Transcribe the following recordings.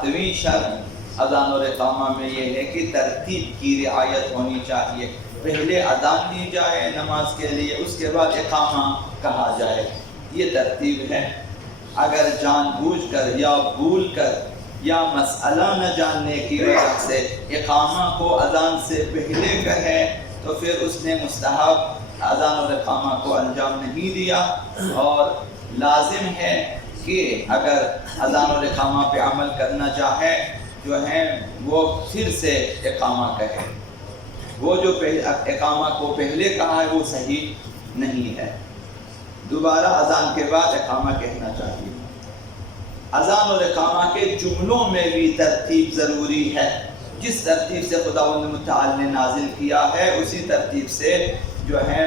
ساتویں شرط اذان اور اقامہ میں یہ ہے کہ ترتیب کی رعایت ہونی چاہیے. پہلے اذان دی جائے نماز کے لیے، اس کے بعد اقامہ کہا جائے. یہ ترتیب ہے. اگر جان بوجھ کر یا بھول کر یا مسئلہ نہ جاننے کی وجہ سے اقامہ کو اذان سے پہلے کہے تو پھر اس نے مستحب اذان اور اقامہ کو انجام نہیں دیا، اور لازم ہے کہ اگر اذان اور اقامہ پہ عمل کرنا چاہے جو ہے وہ پھر سے اقامہ کہے. وہ جو اقامہ کو پہلے کہا ہے وہ صحیح نہیں ہے. دوبارہ اذان کے بعد اقامہ کہنا چاہیے. اذان اور اقامہ کے جملوں میں بھی ترتیب ضروری ہے. جس ترتیب سے خداوند متعال نے نازل کیا ہے اسی ترتیب سے جو ہے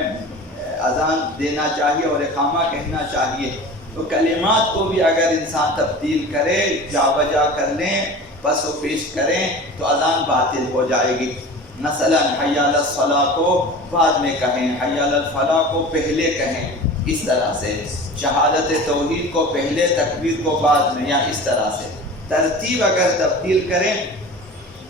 اذان دینا چاہیے اور اقامہ کہنا چاہیے. تو کلمات کو بھی اگر انسان تبدیل کرے، جا بجا کر لیں، پس و پیش کریں تو اذان باطل ہو جائے گی. مثلا حی علی الصلاۃ کو بعد میں کہیں، حی علی الفلاح کو پہلے کہیں. اس طرح سے شہادت توحید کو پہلے، تکبیر کو بعد میں، یا اس طرح سے ترتیب اگر تبدیل کریں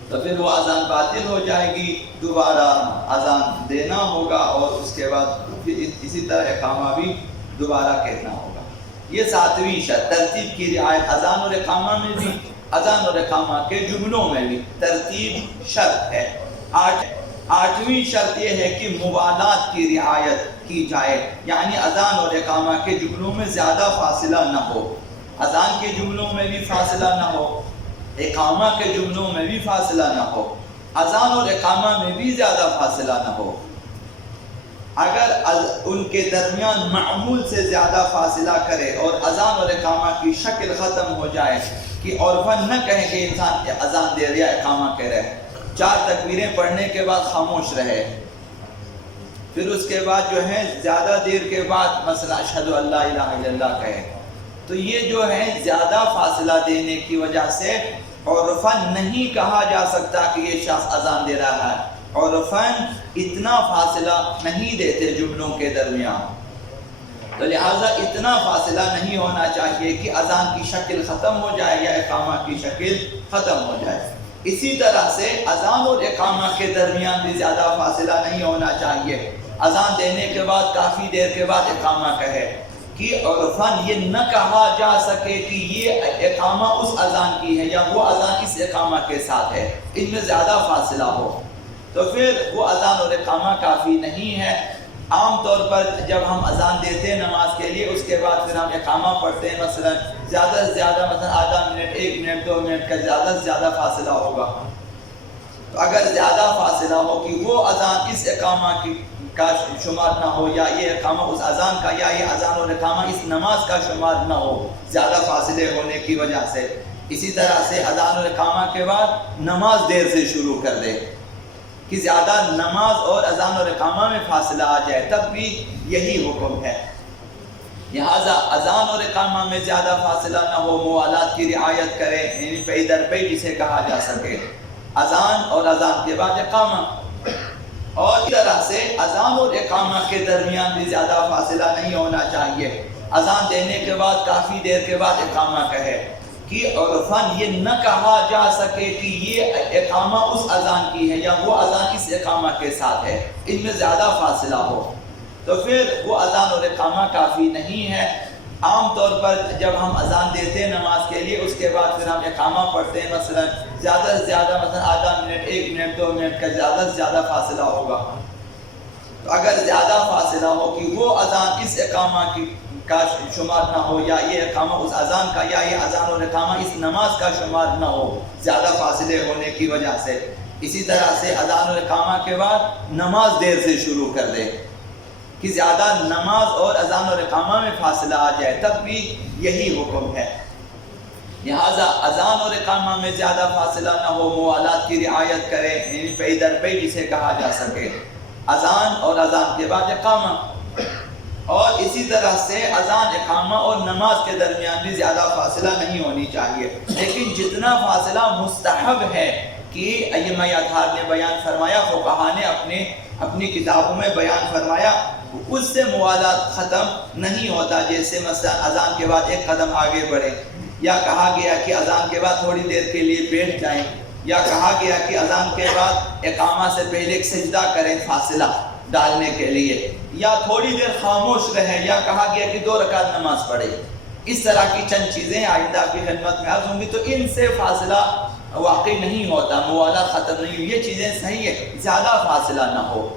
تو پھر وہ اذان باطل ہو جائے گی. دوبارہ اذان دینا ہوگا اور اس کے بعد پھر اسی طرح اقامہ بھی دوبارہ کہنا ہوگا. یہ ساتویں شرط ترتیب کی رعایت. اذان اور اقامہ میں بھی، اذان اور اقامہ کے جملوں میں بھی ترتیب شرط ہے. آٹھویں شرط یہ ہے کہ موالات کی رعایت کی جائے، یعنی اذان اور اقامہ کے جملوں میں زیادہ فاصلہ نہ ہو. اذان کے جملوں میں بھی فاصلہ نہ ہو، اقامہ کے جملوں میں بھی فاصلہ نہ ہو، اذان اور اقامہ میں بھی زیادہ فاصلہ نہ ہو. اگر ان کے درمیان معمول سے زیادہ فاصلہ کرے اور اذان اور اقامہ کی شکل ختم ہو جائے کہ عرفاً نہ کہیں کہ انسان اذان دے رہا اقامہ کہہ رہے، 4 تکبیریں پڑھنے کے بعد خاموش رہے، پھر اس کے بعد جو ہے زیادہ دیر کے بعد مثلا اشہد ان لا الہ الا اللہ کہے، تو یہ جو ہے زیادہ فاصلہ دینے کی وجہ سے عرفاً نہیں کہا جا سکتا کہ یہ شخص اذان دے رہا ہے. عرفاً اتنا فاصلہ نہیں دیتے جملوں کے درمیان، تو لہٰذا اتنا فاصلہ نہیں ہونا چاہیے کہ اذان کی شکل ختم ہو جائے یا اقامہ کی شکل ختم ہو جائے. اسی طرح سے اذان اور اقامہ کے درمیان بھی زیادہ فاصلہ نہیں ہونا چاہیے. اذان دینے کے بعد کافی دیر کے بعد اقامہ کہے کہ عرفاً یہ نہ کہا جا سکے کہ یہ اقامہ اس اذان کی ہے یا وہ اذان اس اقامہ کے ساتھ ہے، ان میں زیادہ فاصلہ ہو تو پھر وہ اذان اور اقامہ کافی نہیں ہے. عام طور پر جب ہم اذان دیتے ہیں نماز کے لیے اس کے بعد پھر ہم اقامہ پڑھتے ہیں، مثلا زیادہ سے زیادہ مثلا آدھا منٹ، 1 منٹ، 2 منٹ کا زیادہ سے زیادہ فاصلہ ہوگا. تو اگر زیادہ فاصلہ ہو کہ وہ اذان اس اقامہ کا شمار نہ ہو یا یہ اقامہ اس اذان کا، یا یہ اذان اور اقامہ اس نماز کا شمار نہ ہو زیادہ فاصلے ہونے کی وجہ سے. اسی طرح سے اذان اور اقامہ کے بعد نماز دیر سے شروع کر دے کہ زیادہ نماز اور اذان اور اقامہ میں فاصلہ آ جائے، تب بھی یہی حکم ہے. لہٰذا اذان اور اقامہ میں زیادہ فاصلہ نہ ہو، موالات کی رعایت کریں، یعنی پئی در پئی جسے کہا جا سکے. اذان اور اذان کے بعد اقامہ، اور اس طرح سے اذان اور اقامہ کے درمیان بھی زیادہ فاصلہ نہیں ہونا چاہیے. اذان دینے کے بعد کافی دیر کے بعد اقامہ کہے کہ عرفاً یہ نہ کہا جا سکے کہ یہ اقامہ اس اذان کی ہے یا وہ اذان اس اقامہ کے ساتھ ہے، ان میں زیادہ فاصلہ ہو تو پھر وہ اذان اور اقامہ کافی نہیں ہے. عام طور پر جب ہم اذان دیتے ہیں نماز کے لیے اس کے بعد پھر ہم اقامہ پڑھتے ہیں، مثلا زیادہ سے زیادہ مثلا آدھا منٹ، 1 منٹ، 2 منٹ کا زیادہ سے زیادہ فاصلہ ہوگا. تو اگر زیادہ فاصلہ ہو کہ وہ اذان اس اقامہ کا شمار نہ ہو یا یہ اقامہ اس اذان کا، یا یہ اذان اور اقامہ اس نماز کا شمار نہ ہو زیادہ فاصلے ہونے کی وجہ سے. اسی طرح سے اذان اور اقامہ کے بعد نماز دیر سے شروع کر دے کہ زیادہ نماز اور اذان اور اقامہ میں فاصلہ آ جائے، تب بھی یہی حکم ہے. لہٰذا اذان اور اقامہ میں زیادہ فاصلہ نہ ہو، موالات کی رعایت کریں، یعنی پئی در پئی جسے کہا جا سکے. اذان اور اذان کے بعد اقامہ، اور اسی طرح سے اذان، اقامہ اور نماز کے درمیان بھی زیادہ فاصلہ نہیں ہونی چاہیے. لیکن جتنا فاصلہ مستحب ہے کہ ائمہ اطہار نے بیان فرمایا، فقہا نے اپنی کتابوں میں بیان فرمایا، اس سے موالات ختم نہیں ہوتا. جیسے مثلا اذان کے بعد 1 قدم آگے بڑھے یا کہا گیا کہ اذان کے بعد تھوڑی دیر کے لیے بیٹھ جائیں، یا کہا گیا کہ اذان کے بعد اقامہ سے پہلے ایک سجدہ کریں فاصلہ ڈالنے کے لیے، یا تھوڑی دیر خاموش رہیں، یا کہا گیا کہ 2 رکعت نماز پڑھیں. اس طرح کی چند چیزیں آئندہ آپ کی خدمت میں عرض ہوں گی. تو ان سے فاصلہ واقع نہیں ہوتا، موالات ختم نہیں، یہ چیزیں صحیح ہے، زیادہ فاصلہ نہ ہو.